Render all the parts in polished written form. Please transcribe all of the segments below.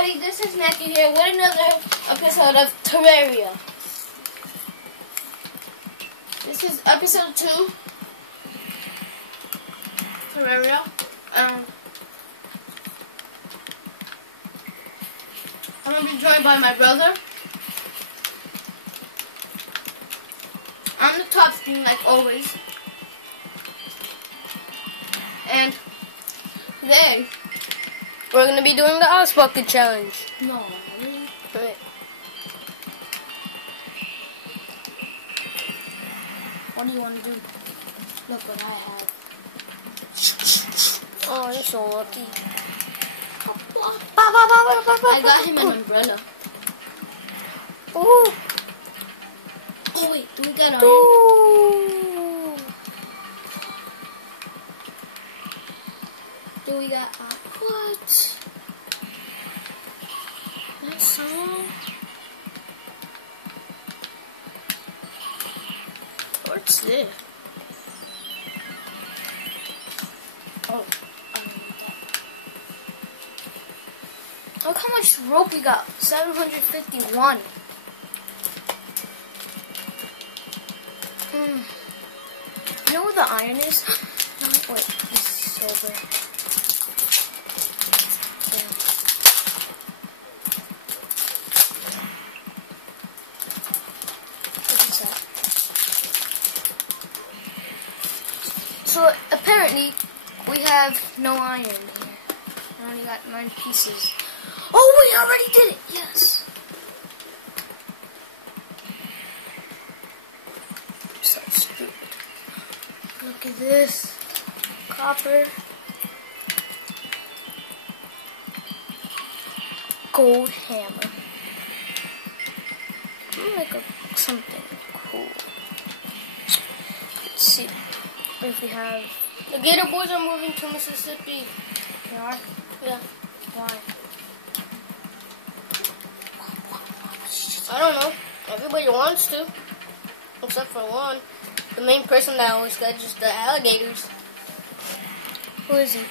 everybody, this is Mackie here with another episode of Terraria. This is episode 2. Terraria. I'm going to be joined by my brother. On the top screen, like always. And today, we're going to be doing the Ice Bucket Challenge. No, really? Right. What do you want to do? Look what I have. Oh, you're so lucky. I got him an umbrella. Ooh. Oh wait, do we get on? Ooh. Do we got what? That song? What's this? Oh, I don't need that. Look how much rope we got. 751. You know where the iron is? No, wait, this is silver. So apparently we have no iron here. I only got 9 pieces. Oh, we already did it! Yes. So stupid. Look at this. Copper. Gold hammer. Like something cool. Let's see if we have. The Gator Boys are moving to Mississippi. They are? Yeah. Why? I don't know. Everybody wants to. Except for one. The main person that always catches the alligators. Who is he?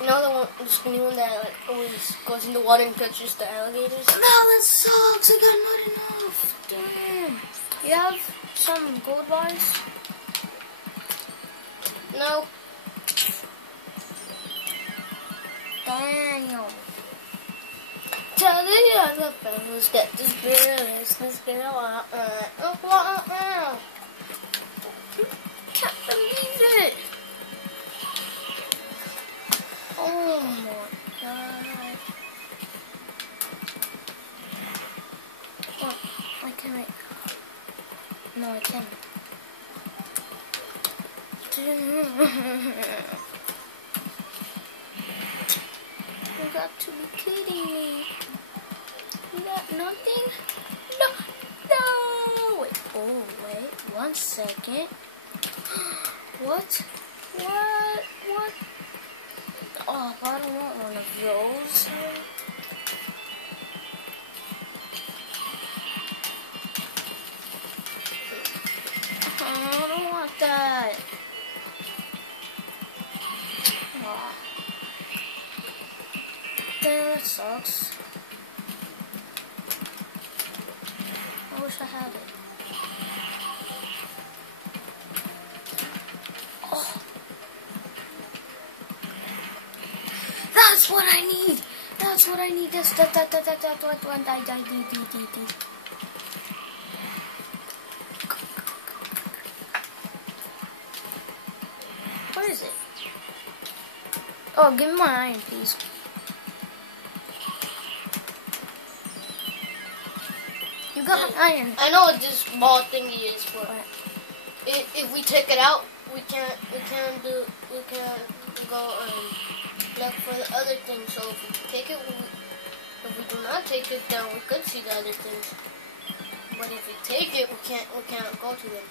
You know the one, the skinny one that like always goes in the water and catches the alligators? No, that sucks. I got not enough. Damn. You have some gold bars? No. Damn. Tell the other fellas that this girl Can't believe it. Oh my god. What? I can't. No, I can't. You got to be kidding me. You got nothing? No, no. Wait, oh, wait, 1 second. What? What? Oh, I don't want one of those. I don't want that. Oh. Damn, that sucks. I wish I had it. Oh. That's what I need. That's what I need. That's what I need. What is it? Oh, give me my iron, please. You got my iron. I know what this ball thingy is for. What? If we take it out, we can't go and look for the other thing. So if we take it, if we do not take it down, we could see the other things. But if we take it, we can't go to them.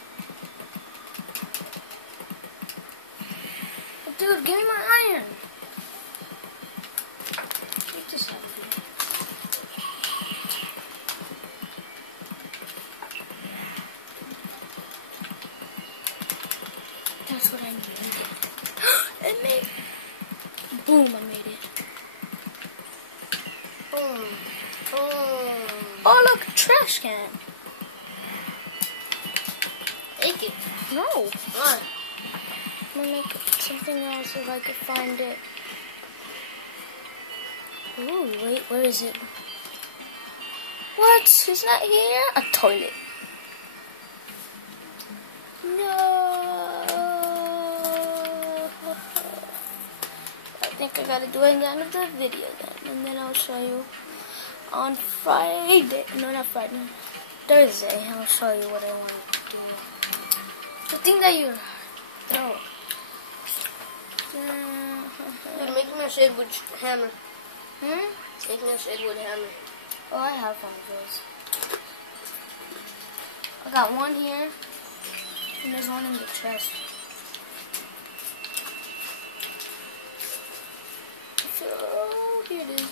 Dude, give me my iron. Get this out of here. That's what I needed. It made... Boom, I made it. trash can. Take it. No. Why? I'm gonna make something else if I could find it. Ooh, wait, where is it? What? It's not here? A toilet. No. I think I gotta do it at the end of the video then. And then I'll show you on Friday. No, not Friday. Thursday. I'll show you what I want to do. The thing that you throw. Dude, make me a shade with hammer. Hmm? Make me a shade with hammer. Oh, I have one of those. I got one here. And there's one in the chest. So, here it is.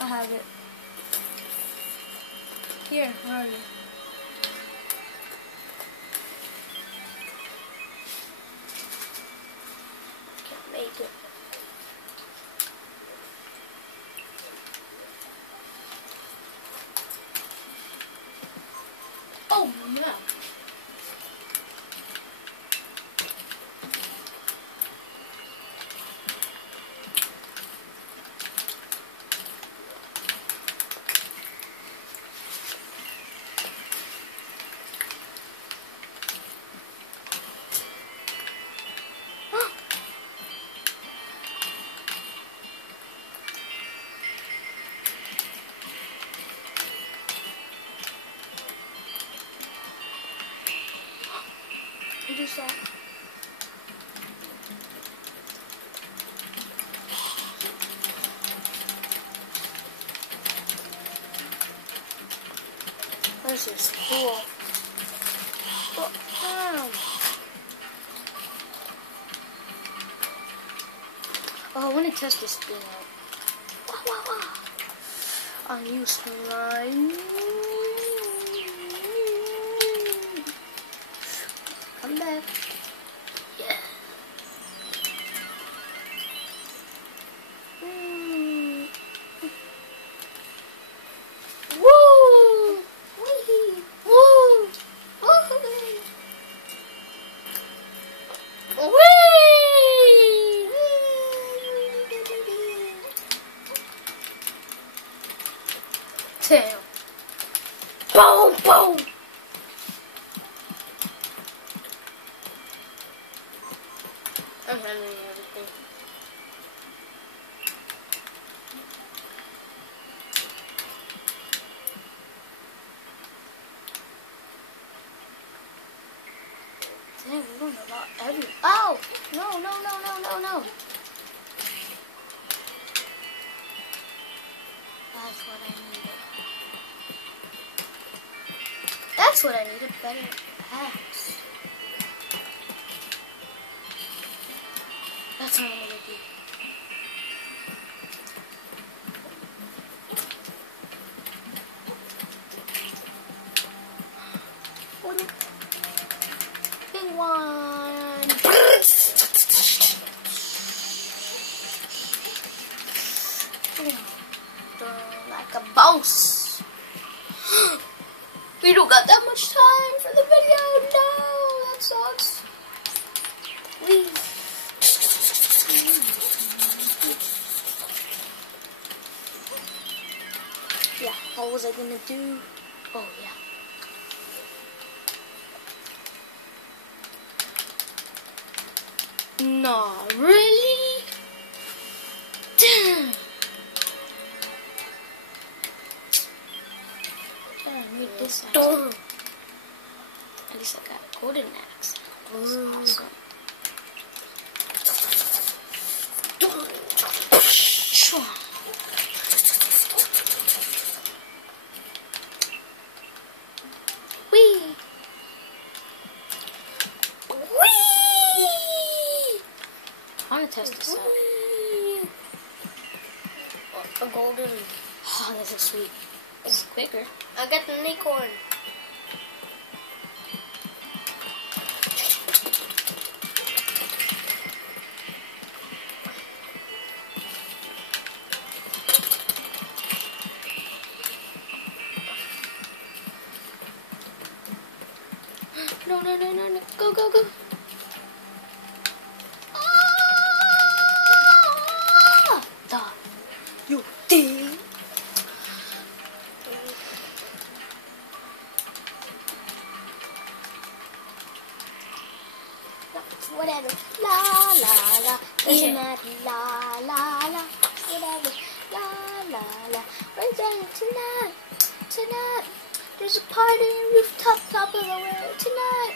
I have it. Here, where are you? Can't make it. Oh, no. What is that? This is cool. Oh, I want to test this thing out. Wow, wow, wow. I'll use slime. Come back. Yeah. Woo! Wee! Woo! Woo! Wee! Damn. Boom! Boom! I'm handling everything. Dang, we learned a lot. Oh! No, no, no, no, no, no. That's what I needed. That's what I needed. Better axe. That's what I'm gonna do. Big one. Like a boss. We don't got that much time for the video. No, that sucks. Yeah, what was I gonna do? Oh, yeah. No, really? Damn. I need this axe. At least I got a golden axe. That's awesome. Wee! Wee! I want to test this out. A golden. Oh, this is sweet. It's quicker. I got the unicorn. go, go. Ah! You did. Whatever. La la la. Doesn't matter. La la la. Whatever. La la la. We're doing it tonight. Tonight. There's a party in rooftop top of the world. Tonight.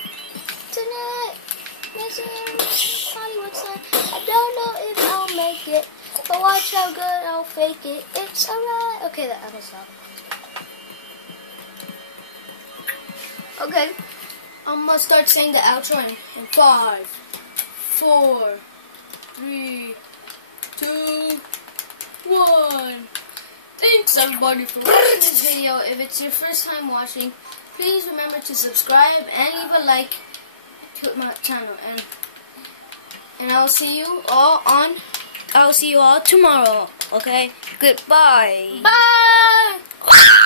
Tonight. There's a Hollywood sign. I don't know if I'll make it, but watch how good I'll fake it. It's alright. Okay, I'm gonna stop. Okay. I'm gonna start saying the outro in 5, 4, 3, 2, 1. Thanks everybody for watching this video. If it's your first time watching, please remember to subscribe and leave a like to my channel. And I'll see you all tomorrow. Okay? Goodbye. Bye.